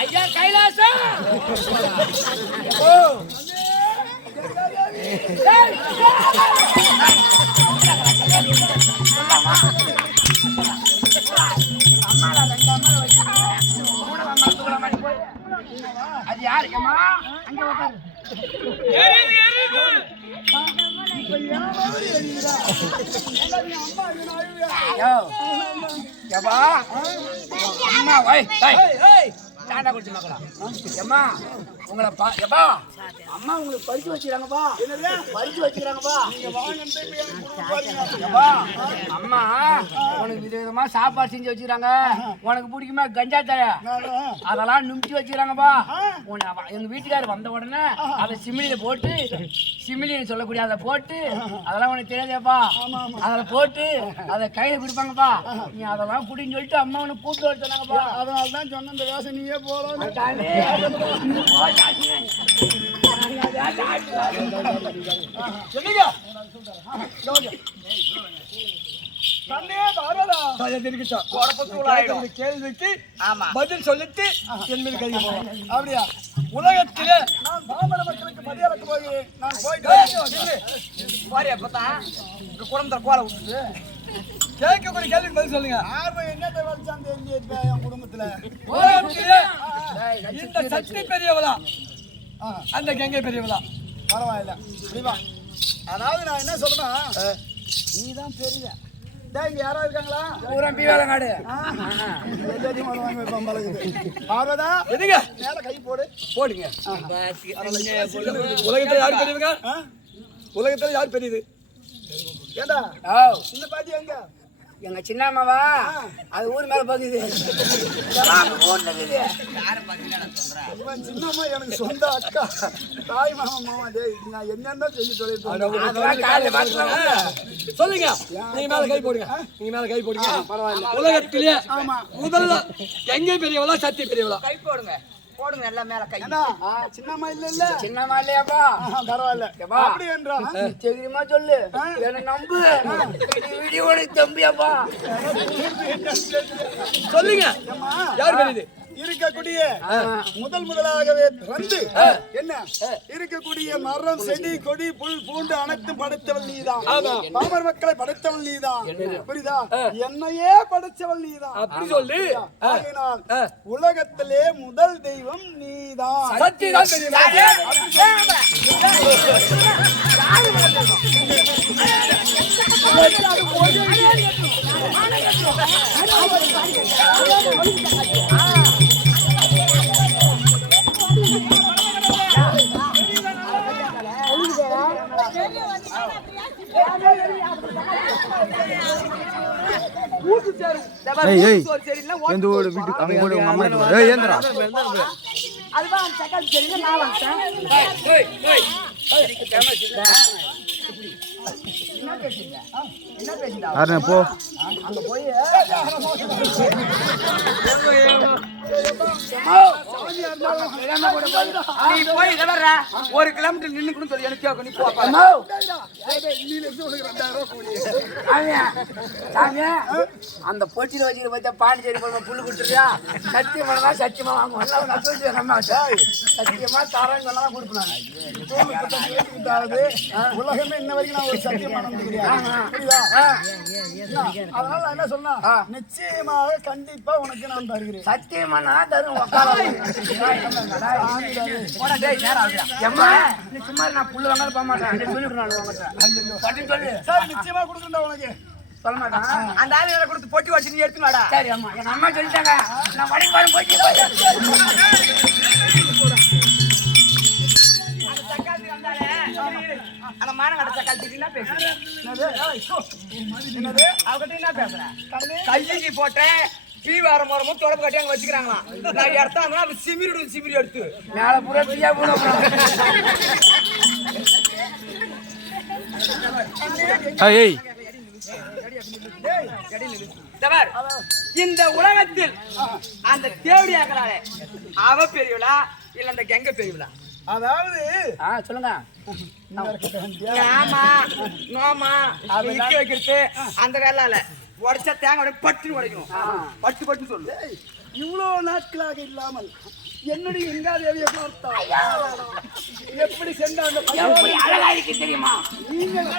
ஐயா கைலாசம் அது யாருக்கம்மா அங்க உட்காரு அம்மா சாண்டா குடிச்சு மக்கலாம் எம்மா உங்களை எப்பா அம்மா உங்களுக்கு பறிச்சு வச்சுக்கிறாங்கப்பா பறிச்சு வச்சுக்கிறாங்கப்பா அம்மா உனக்கு விதவிதமா சாப்பாடு செஞ்சு வச்சுக்கிறாங்க உனக்கு பிடிக்குமா கஞ்சா தர அதெல்லாம் நுமிச்சு வச்சுக்கிறாங்கப்பா எங்க வீட்டுக்காரர் வந்த உடனே அதை சிமிலியில போட்டு சிமிலின்னு சொல்லக்கூடிய அதை போட்டு அதெல்லாம் உனக்கு தெரியாதேப்பா அதில் போட்டு அதை கையில கொடுப்பாங்கப்பா நீ அதெல்லாம் குடின்னு சொல்லிட்டு அம்மா உனக்கு கூப்பிட்டு வர சொன்னாங்கப்பா அதனாலதான் சொன்ன இந்த வேசம் நீயே போகலாம் கேள்விக்கு பதில் சொல்லிட்டு என் மீது கை போவோம். அப்படியா? உலகத்திலே நான் பாமர மக்களுக்கு மரியாதை போகிறேன். நான் போயிட்டு குடும்பத்தில் கோலை விட்டுட்டு கேட்கக்கூடிய கேள்விக்கு பதில் சொல்லுங்க. என்னத்தை வலிச்சான் தெரிஞ்சு என் குடும்பத்துல இந்த சக்தி பெரியவளா அந்த கங்கை பெரியவளா? பரவாயில்ல. புரியுமா? அதாவது நான் என்ன சொல்றேன்னா நீதான் பெரிய இங்க யாரா இருக்காங்களா? பார்வதா எதுங்க மேல கை போடுங்க. உலகத்துல யாரு பெரியவங்க? உலகத்துல யாரு பெரியது? ஏண்டா இந்த பாட்டி எங்க? எங்க சின்னம்மாவா அது ஊர் மேல பாக்குது சின்னம்மா எனக்கு சொந்த அக்கா தாய் மாமா நான் என்னன்னா சொல்லி சொல்லுங்க. நீங்க மேல கை போடுங்க. நீங்க மேல கை போடுங்க. பரவாயில்ல. உலகத்திலே முதல்ல எங்க பெரியவளா சத்திய பெரியவளா? கை போடுங்க போடுங்க எல்லாம் மேல கை. சின்னம்மா இல்ல சின்னம்மா இல்லையாப்பா? பரவாயில்ல. அப்படி என்றா தெரியுமா சொல்லு என்ன நம்பு வீடியோட தம்பியாப்பா சொல்லுங்க. யார் பெரியது? இருக்கக்கூடிய முதலாகவே வந்து என்ன இருக்கக்கூடிய மரம் செடி கொடி புல் பூண்டு அனைத்தும் படைத்தவள் நீதான். பாமர் மக்களை படைத்தவள் நீதான். புரியுதா? என்னையே படைத்தவள் நீதான். அப்படி சொல்லி உலகத்திலே முதல் தெய்வம் நீதான். போ ஒரு கிலோமீட்டர் நின்று சொல்லி எனக்கு அந்த போட்டியில வச்சுக்கிற பார்த்தா பாண்டிச்சேரி புல்லு கொடுத்துருக்கியா சத்தியமா சத்தியமா வாங்குவோம் சத்தியமா தரேன்னு சொன்னாதான் கொடுப்பேன். உலகமே இன்ன வரைக்கும் நான் ஒரு சத்தியம் அதனால என்ன சொன்னா நிச்சயமாக கண்டிப்பா உனக்கு நான் தருகிறேன். சத்தியமா நான் தரும் சும்மா நான் புல்லு வாங்க போக மாட்டேன் சொல்லு சார் நிச்சயமா கொடுக்குறேன் உனக்கு சொல்ல மாட்டேன். அந்த ஆளு கொடுத்து போட்டி வச்சு நீ எடுத்துனாடா? சரி அம்மா எங்க அம்மா சொல்லிட்டாங்க நான் வடிக்கு வரும் போட்டி அந்த மானங்கட சக்கால் என்ன பேசுறேன் அவகிட்ட என்ன பேசுறேன்? கைக்கு போட்டேன் தீவாரம் மரமும் தொடப்பு கட்டி அங்க வச்சுக்கிறாங்களாம். நான் எடுத்தா சிமிரி எடுத்து மேல பூரா தீயா பூரா இந்த உலகத்தில் அந்த தேவடியாக்கிறாளே அவ பெரியவளா இல்ல அந்த கெங்க பெரியவளா? அதாவது சொல்லுங்க. ஆமா நோமா வைக்கிறது அந்த வேலை உடைச்சா தேங்காய் பட்டு உடைக்கணும். பட்டு சொல்லு மனைவியாக இல்லாமல் என்னுடைய கங்காதேவியை பார்த்தால் எப்படி சென்றாங்க எப்படி அழகா இருக்கு தெரியுமா? நீங்கள்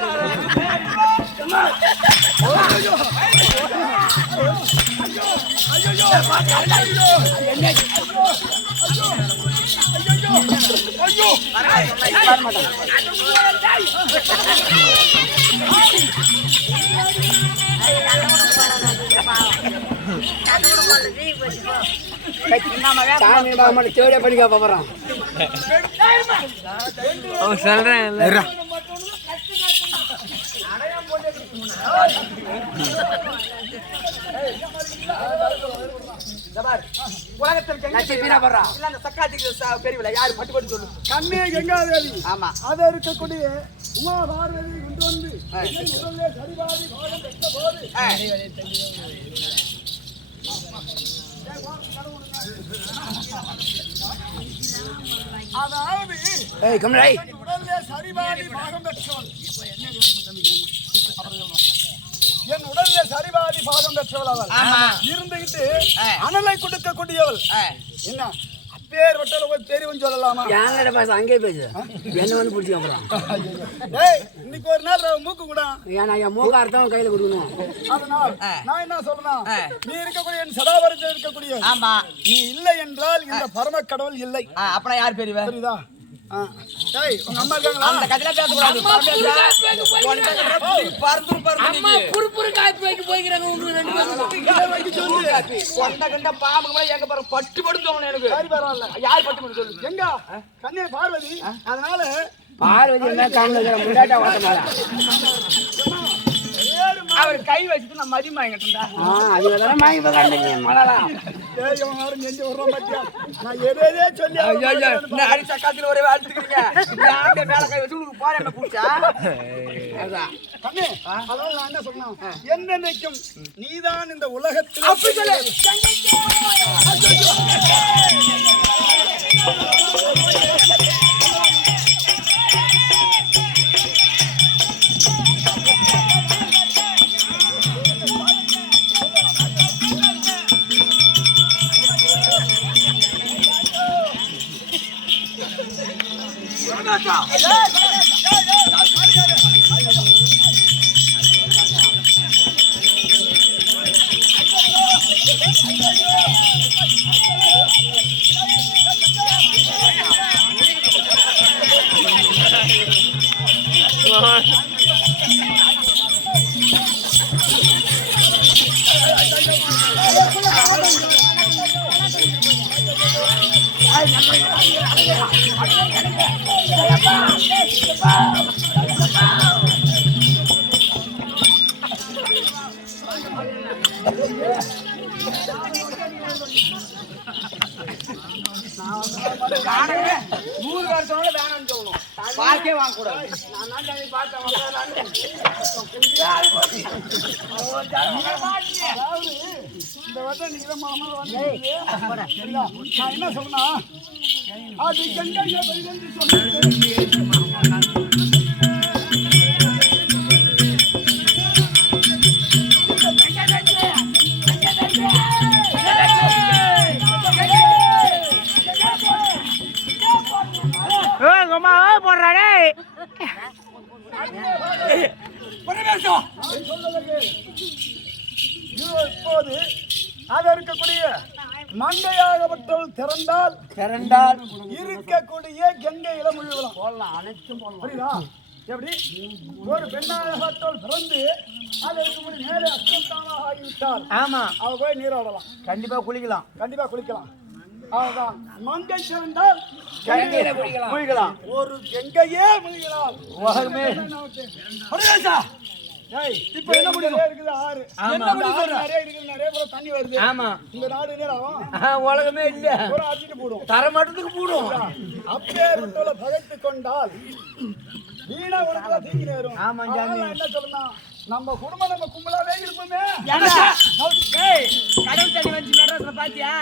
தேவையா பண்ணிக்க போறோம். சொல்றேன் கண்ணே கங்காதேவி அதை இருக்கக்கூடிய உமா பார்வதி கொண்டு வந்து முதல்ல சரிபாதி பாகம் பெற்ற போது அதாவது உடல்ல சரிபாதி பாகம் பெற்றவள் என் உடல்ல சரிபாதி பாகம் பெற்றவள் அவள் இருந்துகிட்டு அனலை கொடுக்கக்கூடியவள் என்ன பேர் வட்டால போய் தெரியும் சொல்லலாமா? அங்கே பேசு என்ன வந்து பிடிச்சி அப்புறம் இன்னைக்கு ஒரு நாள் மூக்கு கூட ஏன்னா என் மூக்க அர்த்தம் கையில கொடுக்கணும். அதனால் நான் என்ன சொல்லணும், நீ இருக்கக்கூடிய என் சதாபரத்தில் இருக்கக்கூடிய நீ இல்லை என்றால் இந்த பரம கடவுள் இல்லை. அப்புறம் யார் பெரியவ? புரியுதா? உங்க அம்மா இருக்காங்களா? அந்த கதையில பேசக்கூடாது. பட்டு படுத்து எனக்கு யார் பட்டு படுத்து சொல்லு. எங்க கண்ணே பார்வதி, அதனால பார்வதி என்ன காரணம் முன்னாடி ஓட்டமாடா அவர் கை வச்சுட்டு நான் மதி வாங்கிட்டா அதுதான் வாங்கி போய் மழை நெஞ்சு வர்றோம் பத்தியா நான் எதே சொல்லி அடிச்ச காத்துல ஒரே அடிச்சுக்கிறீங்க மேல கை வச்சு உங்களுக்கு போறேன் பூச்சா கண்ணே. அதனால நான் என்ன சொன்னேன், என்னென்னைக்கும் நீதான் இந்த உலகத்தில் அப்படி சொல்லு. பார்க்கே வாங்க கூடாது. இந்த வருடம் நீங்க மாமா நான் என்ன சொன்னா அது கங்கை இப்போது அது இருக்கக்கூடிய மங்கையாகப்பட்டவள் திறந்தால் இருக்கக்கூடிய கங்கையில முழுகலாம் போடலாம் அனைத்தும் போடலாம். புரியுதா? எப்படி ஒரு பெண்ணாகப்பட்டவள் பிறந்து அது இருக்கக்கூடிய மேலே அஸ்வத்தானாக ஆகிவிட்டால் ஆமா அவ போய் நீராடலாம், கண்டிப்பா குளிக்கலாம். அவதான் மங்கை சிறந்தால் கங்கையில குளிக்கலாம். ஒரு கங்கையே முழுகலாம். இப்ப என்ன முடியும் இருக்குது ஆறு நிறைய இருக்குது, நிறைய போல தண்ணி வருது. ஆமா இந்த நாடு நேரம் உலகமே இல்ல ஒரு ஆட்சிட்டு போடும், தர மாட்டத்துக்கு போடும். அப்பேற்பட்டவளை பகைத்து கொண்டால் வீணா உனக்கு தீங்கி நேரும். ஆமா ஜாமி. என்ன சொல்லணும், நம்ம குடும்பம் நம்ம கும்பலாவே இருப்போமே. கடல் தண்ணி வந்து மெட்ராஸ்ல பாத்தியா?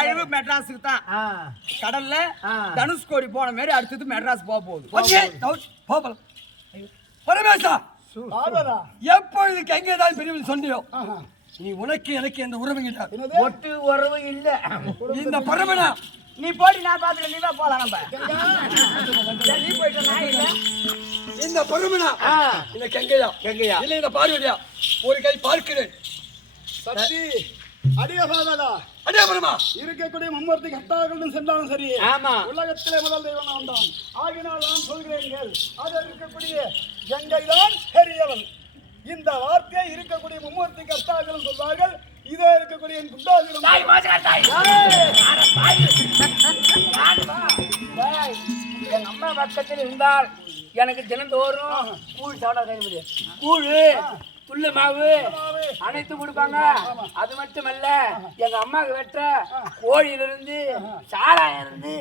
அழிவு மெட்ராஸுக்கு தான். கடல்ல தனுஷ்கோடி போன மாதிரி அடுத்தது மெட்ராஸ் போக போகுது. பரமேசா, பார்வதா எப்பொழுது கங்கை தான் பெரியவள் சொன்னியோ நீ உனக்கு எனக்கு எந்த உறவு கிடையாது. என்னது? ஒட்டு உறவு இல்ல. இந்த பரமனா நீ போடி, நான் பாத்துக்க. நீ தான் போலாம். நம்ம நீ போயிட்டு நான் இல்ல. இந்த பரமனா இந்த கெங்கையா இல்ல இந்த பார்வதியா ஒரு கை பார்க்கிறேன். சக்தி அடிய பாதலா அடே பரமா இருக்கக்கூடிய மும்மூர்த்தி கர்த்தாக்களும் சென்றாலும் சரி, ஆமா, உலகத்திலே முதல் தெய்வம் நான் தான். ஆகினால் நான் சொல்கிறேன், அது இருக்கக்கூடிய கங்கை தான் பெரியவள். இந்த வார்த்தையை இருக்கக்கூடிய மும்மூர்த்தி கர்த்தாக்களும் சொல்வார்கள். இதே இருக்கக்கூடிய என் குண்டாதிரம் தாய் மாஜா தாய். டேய், எங்க அம்மா பக்கத்தில் இருந்தால் எனக்கு தினந்தோறும் கூழ் சாப்பிட கைது. கூழ், துள்ளு மாவு அனைத்து கொடுப்பாங்க. அது மட்டுமல்ல, எங்க அம்மாவுக்கு வெட்ட கோழியிலிருந்து சாராயம் இருந்து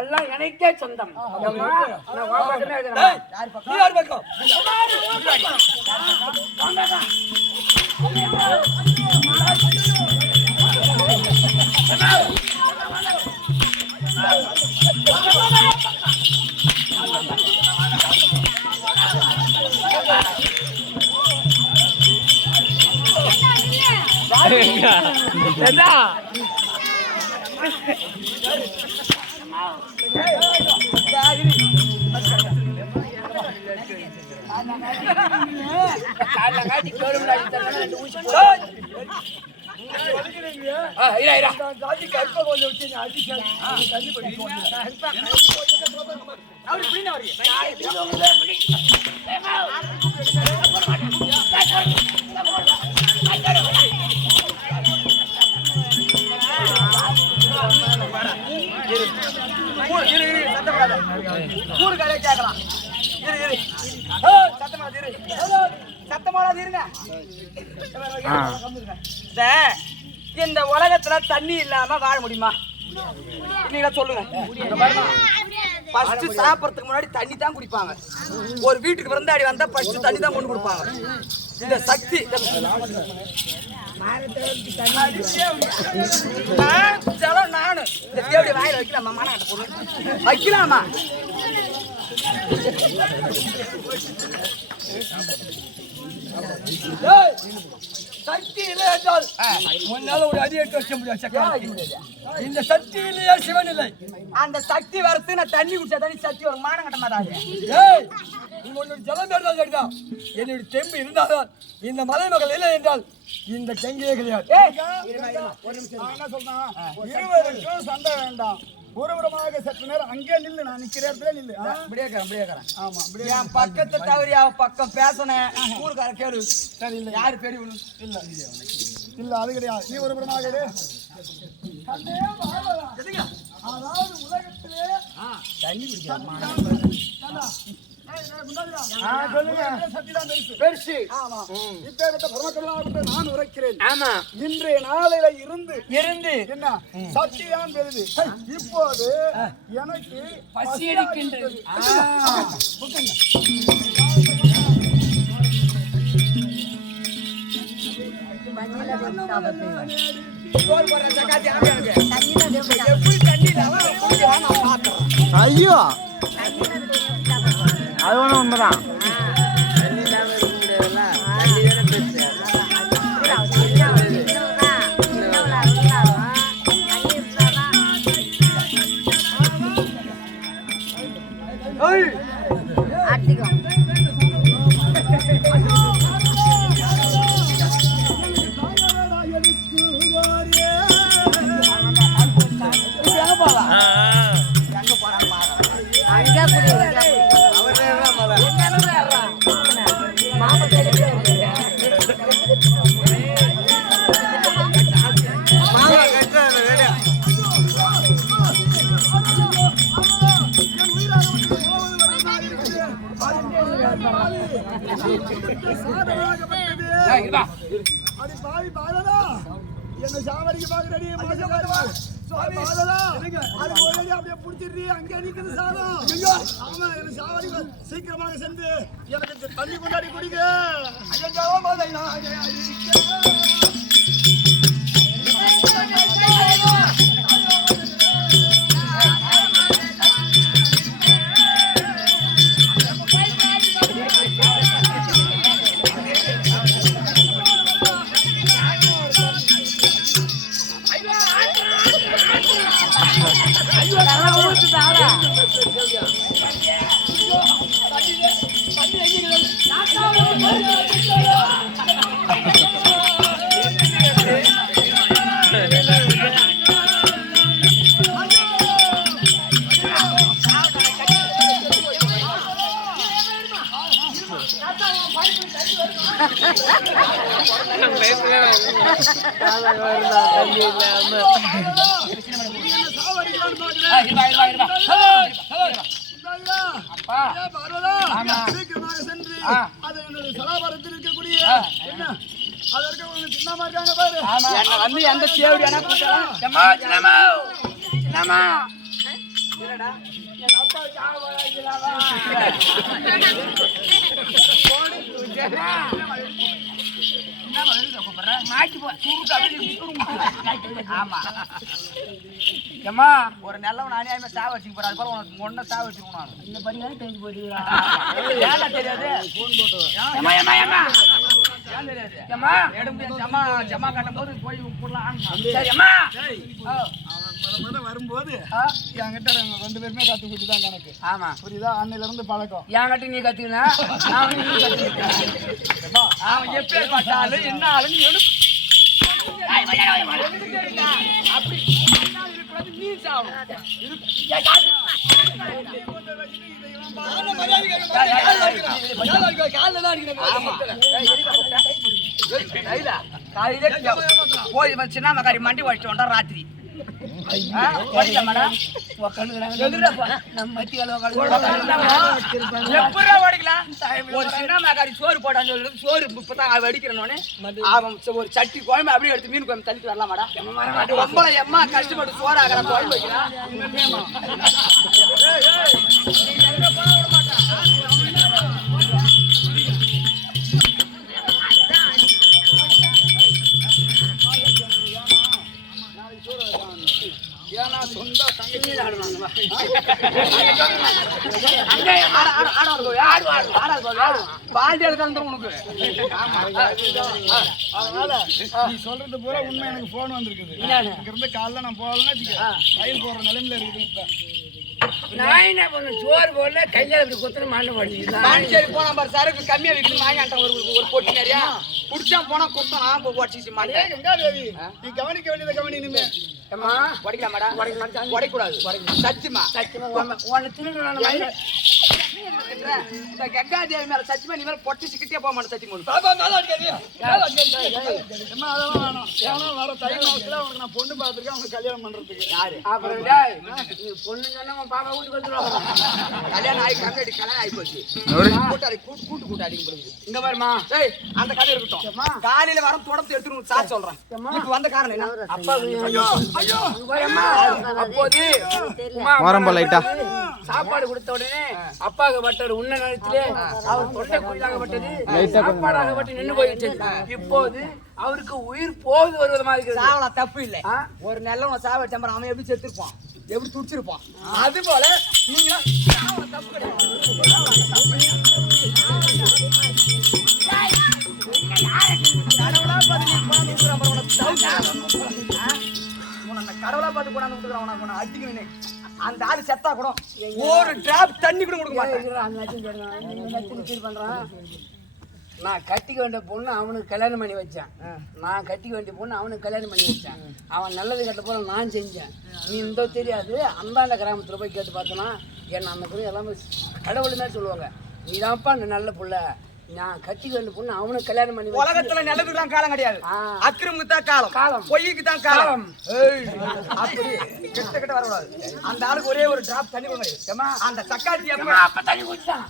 எல்லாம் எனக்கே சொந்தம். அம்மா, நான் உன் பக்கமே இருக்கிறேன். நீ யார் பக்கம்? இந்த உலகத்துல தண்ணி இல்லாம வாழ முடியுமா? நீங்க சொல்லுங்க. ஃபர்ஸ்ட் சாப்பிடறதுக்கு முன்னாடி தண்ணி தான் குடிப்பாங்க. ஒரு வீட்டுக்கு விருந்தாடி வந்தா ஃபர்ஸ்ட் தண்ணி தான் கொண்டு கொடுப்பாங்க. இந்த சக்தி நானு இந்த தேவடி வாயில வைக்கலாமா? மாநாட்ட பொண்ணு வைக்கலாமா? சக்தி இல்லை என்றால் முன்னால ஒரு அடி எடுத்து வைக்க முடியாது. இந்த சக்தி இல்லையா சிவன் இல்லை. அந்த சக்தி வரத்து நான் தண்ணி குடிச்சா தண்ணி சக்தி வரும். மானம் கட்ட மாட்டாங்க. உங்களுடைய ஜலம் இருந்தால் சரிதா. என்னுடைய தெம்பு இருந்தால்தான் இந்த மலைமகள் இல்லை என்றால் இந்த கங்கையே கிடையாது. ஒரு நிமிஷம், நான் என்ன சொல்றேன், இருவருக்கும் சண்டை வேண்டாம். ஒருபுறமாக சற்று நேரம் அங்கே நில்லு. நான் நிக்கிற இடத்துல நில்லு. ஆமா, என் பக்கத்தை தவறி அவ பக்கம் பேசினேன். ஊருக்கார கேளு. சரி, இல்ல யாரு பெரியவனு இல்ல இல்ல, அது கிடையாது. நீ ஒருபுறமாக இரு. அதாவது உலகத்திலே தண்ணி குடிக்கலாம். பெருசு. இப்பேற்பட்ட பரமக்கடலாகப்பட்ட நான் உரைக்கிறேன். ஆமா, இன்றைய நாளில இருந்து என்ன சக்திதான் பெறுது. இப்போது எனக்கு பசி எடுக்கின்றது. ஐயோ, அது ஒன்றும் உண்மைதான். என்ன சாவடிக்கு பாக்குறடி அப்படியே புடிச்சிட்டு அங்கே நிக்குது சாதம். ஆமா, என்ன சாவடி சீக்கிரமாக சென்று எனக்கு தண்ணி கொண்டாடி குடிக்க. சீக்கிரமாக சென்று அது என்னுடைய சலாபாரத்தில் இருக்கக்கூடிய என்ன அதற்கு ஒரு சின்னமா இருக்காங்க பாரு. என்ன வந்து எந்த தேவையான சின்னமா சின்னமா என்னடா எங்க அப்பா ஒரு நல்லவன் அநியாயமா சாவ வச்சுக்க போறாரு போல உனக்கு ஒன்ன சாவ வச்சிருக்கணும் இந்த பரிகாரம் தெரிஞ்சு போயிடுறா ஏன்டா தெரியாது ஜமா கட்டும் போது போய் போடலாம் சரி அம்மா முத வரும்போது என்கிட்ட ரெண்டு பேருமே கத்து கொடுத்து தான் கணக்கு. ஆமா புரியுதா? அன்னையில இருந்து பழக்கம். என்கிட்ட நீ கத்துக்கினா அவன் எப்படி பார்த்தாலும் என்ன ஆளுன்னு அப்படி நீ போய் சின்ன மகாரி மண்டி வச்சுட்டு வந்தா ராத்திரி ஒரு சின்ன மகாரி சோறு போட்டான்னு சொல்லிட்டு சோறு இப்பதான் வெடிக்கிறனோன்னு அவன் ஒரு சட்டி குழம்பு அப்படியே எடுத்து மீன் குழம்பு தள்ளிட்டு வரலாமாடா ரொம்ப எம்மா கஷ்டப்பட்டு சோறு ஆகிற குழம்பு வைக்கிறான் ஏன்னா சொந்த தங்கச்சி ஆடுவாங்க. அதனால நீ சொல்றது பூரா உண்மை. எனக்கு போன் வந்திருக்குது. இங்கிருந்து காலைல நான் போகலன்னா ரயில் போற நிலைமையில இருக்குது. இப்ப நான் என்ன பண்ண சோறு போடல கையில இப்படி குத்துன மண்ணு படிச்சுதான் சரி போனா பாரு சரக்கு கம்மியா விற்கணும் வாங்கிட்ட ஒரு பொட்டி நிறையா குடிச்சா போனா குத்தனா போச்சு மாட்டேன். நீ கவனிக்க வேண்டியதை கவனி. இனிமே உடைக்கலாமாடா உடைக்கூடாது சத்தியமா உன்னை திருடுறான இந்த கங்காதேவி மேல சத்தியமா நீ மேல பொட்டிச்சுக்கிட்டே போக மாட்டேன் சத்தியமா அதெல்லாம் வேணாம். ஏன்னா வர தை மாசத்துல அவனுக்கு நான் பொண்ணு பார்த்துருக்கேன். அவனுக்கு கல்யாணம் பண்றதுக்கு யாரு அப்புறம் பொண்ணு சொன்னா பாப்பா வீட்டுக்கு வந்துருவாங்க. கல்யாணம் ஆகி கங்கடி கல்யாணம் ஆகி போச்சு கூட்டாடி கூட்டாடி இங்க பாருமா அந்த கதை இருக்கட்டும். காலையில வர தொடர்ந்து எடுத்துட்டு சார் சொல்றேன். இப்ப வந்த காரணம் என்ன? அப்பா அப்போது சாப்பாடு கொடுத்த உடனே அப்பாகப்பட்டவர் உன்ன நேரத்திலே அவர் தொண்டை குழியாகப்பட்டது சாப்பாடாகப்பட்டு நின்று போயிட்டது. இப்போது அவருக்கு உயிர் போகுது வருவது மாதிரி சாவலாம் தப்பு இல்லை. ஒரு நல்லவன் சாவ டம்பர் அவன் எப்படி செத்துருப்பான் எப்படி துடிச்சிருப்பான். அது போல நீங்க தப்பு கிடையாது. கடவுளா பார்த்து கொண்டாந்து கொடுக்குறான் அடிக்கணும். அந்த ஆளு செத்தா கூட ஒரு டிராப் தண்ணி கூட கொடுக்க மாட்டேன். நான் கட்டிக்க வேண்டிய பொண்ணு அவனுக்கு கல்யாணம் பண்ணி வச்சேன். நான் கட்டிக்க வேண்டிய பொண்ணு அவனுக்கு கல்யாணம் பண்ணி வச்சேன். அவன் நல்லது கட்ட போல நான் செஞ்சேன். நீ இந்த தெரியாது அந்தாண்ட கிராமத்துல போய் கேட்டு பார்த்தோன்னா என்ன அந்த பொண்ணு எல்லாமே கடவுளுமே சொல்லுவாங்க. நீதான்ப்பா அந்த நல்ல புள்ள. நான் கட்டிக்க வேண்டிய பொண்ணு அவனுக்கு கல்யாணம் பண்ணி உலகத்துல நல்லதுக்குலாம் காலம் கிடையாது. அக்கிரமுக்கு தான் காலம் காலம் பொய்யுக்கு தான் காலம். அப்படி கிட்ட கிட்ட வரக்கூடாது. அந்த ஆளுக்கு ஒரே ஒரு டிராப் தண்ணி கொடுங்க. அந்த சக்காத்தி அப்ப தண்ணி குடிச்சான்.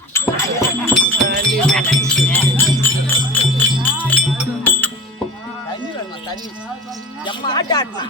தண்ணி வேணுமா? தண்ணி எம்மா ஆட்டு ஆட்டு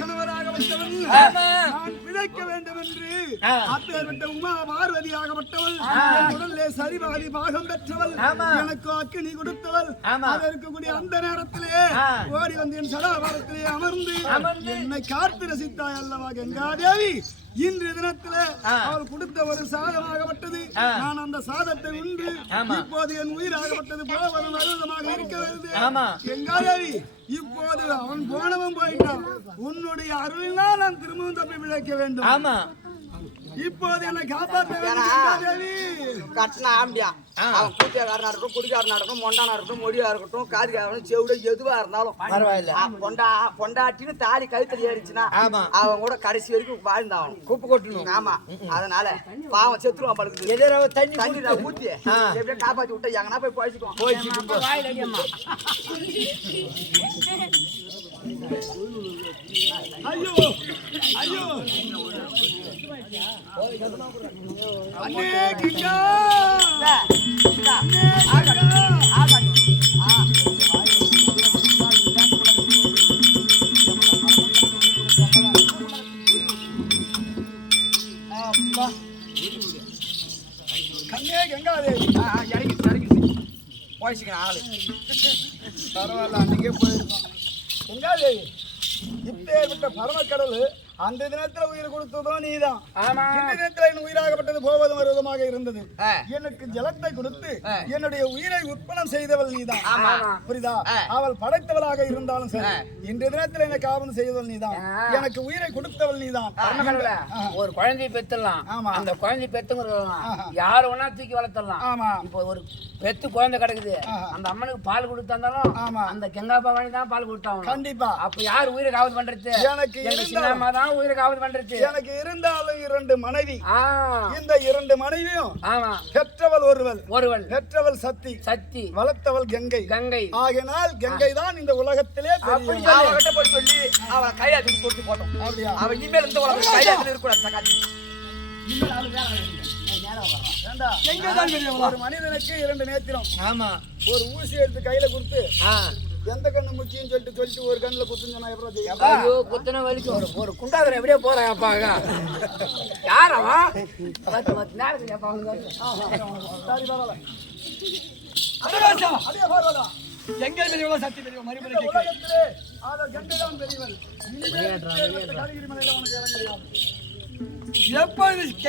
கணவராகப்பட்டவன் நான் பிழைக்க வேண்டும் என்று அப்பேற்பட்ட உமா பார்வதி ஆகப்பட்டவள் உடலே சரிபாதி பாகம் பெற்றவள் எனக்கு அக்கினி கொடுத்தவள் அதற்குரிய அந்த நேரத்திலே ஓடி வந்து என் சடாபாரத்திலே அமர்ந்து என்னை காத்து ரசித்தாய் அல்லவா கங்காதேவி. இன்று தினத்திலே அவள் கொடுத்த ஒரு சாதமாகப்பட்டது. நான் அந்த சாதத்தை உண்டு இப்போது என் உயிராகப்பட்டது போவதும் அறுபதமாக இருக்க வருது கங்காதேவி. இப்போது அவன் போனவன் போயிட்டான். உன்னுடைய அருளினால் நான் திரும்பவும் தப்பி பிழைக்க வேண்டும். இப்போது என்னை காப்பாற்ற வேண்டும். கட்டினா ஆம்பியா அவன் கூட்டியாக்காரனா இருக்கட்டும், குடிக்காரனா இருக்கட்டும், மொண்டானா இருக்கட்டும், மொடியா இருக்கட்டும், காதிக்காரனும் செவிட எதுவா இருந்தாலும் பொண்டாட்டின்னு தாலி கழுத்துல ஏறிச்சுன்னா அவன் கூட கடைசி வரைக்கும் வாழ்ந்தாகணும். குப்பு கொட்டணும். ஆமா, அதனால பாவம் செத்துருவான் பழுக்கு. தண்ணி நான் ஊத்தி எப்படியே காப்பாத்தி விட்டா எங்கன்னா போய் போயிச்சுக்குவோம். ஐயோ ஐயோ அண்ணே கிங்கா கண்ணே கங்காதேவி இறங்கி போயிச்சுக்கிறேன் ஆளு. பரவாயில்ல, அன்னைக்கே போயிருக்கோம். கங்காதேவி இப்பேற்பட்ட பரமக்கடல் அந்த தினத்துல உயிர் கொடுத்ததோ நீதான். இந்த தினத்துல என் உயிராகப்பட்டது போவதும் வருவதுமாக இருந்தது. எனக்கு ஜலத்தை கொடுத்து என்னுடைய உயிரை உற்பணம் செய்தவள் நீதான். புரியுதா? அவள் படைத்தவளாக இருந்தாலும் சரி, இந்த தினத்துல எனக்கு ஆபம் செய்தவள் நீதான். எனக்கு உயிரை கொடுத்தவள் நீதான். ஒரு குழந்தையை பெத்துடலாம். அந்த குழந்தை பெத்துங்கிறலாம் யாரு வேணா தூக்கி வளர்த்தலாம். இப்போ ஒரு பெத்து குழந்தை கிடக்குது, அந்த அம்மனுக்கு பால் கொடுத்தாலும் அந்த கங்கா பவானி தான் பால் கொடுத்தாங்க. கண்டிப்பா. அப்ப யார் உயிரை காவல் பண்றது? எனக்கு உயிரை காவல் பண்றது. எனக்கு இருந்தாலும் 2 மனைவி. இந்த 2 மனைவியும் பெற்றவள் ஒருவள் பெற்றவள் சக்தி வளர்த்தவள் கங்கை. ஆகினால் கங்கை தான் இந்த உலகத்திலே அவகிட்ட போய் சொல்லி அவ கையா தூக்கி போட்டு போட்டோம். அப்படியா? அவ இனிமேல் இந்த உலகம் கையா இருக்கக்கூடாது. ஒரு மனிதனுக்கு 2 நேத்திரம். ஒரு ஊசி எடுத்து கையில கொடுத்து எந்த கண்ணு முக்கியம் சொல்லிட்டு ஒரு கண்ணுல குத்துன்னு சொன்னா எப்படி குத்துன வலிக்கு ஒரு குண்டாதுரை எப்படியே போறேன் அப்பாங்க. யாரவா எங்க பெரியவளோ சக்தி பெரியவ மறுபடியும் எப்பொழுது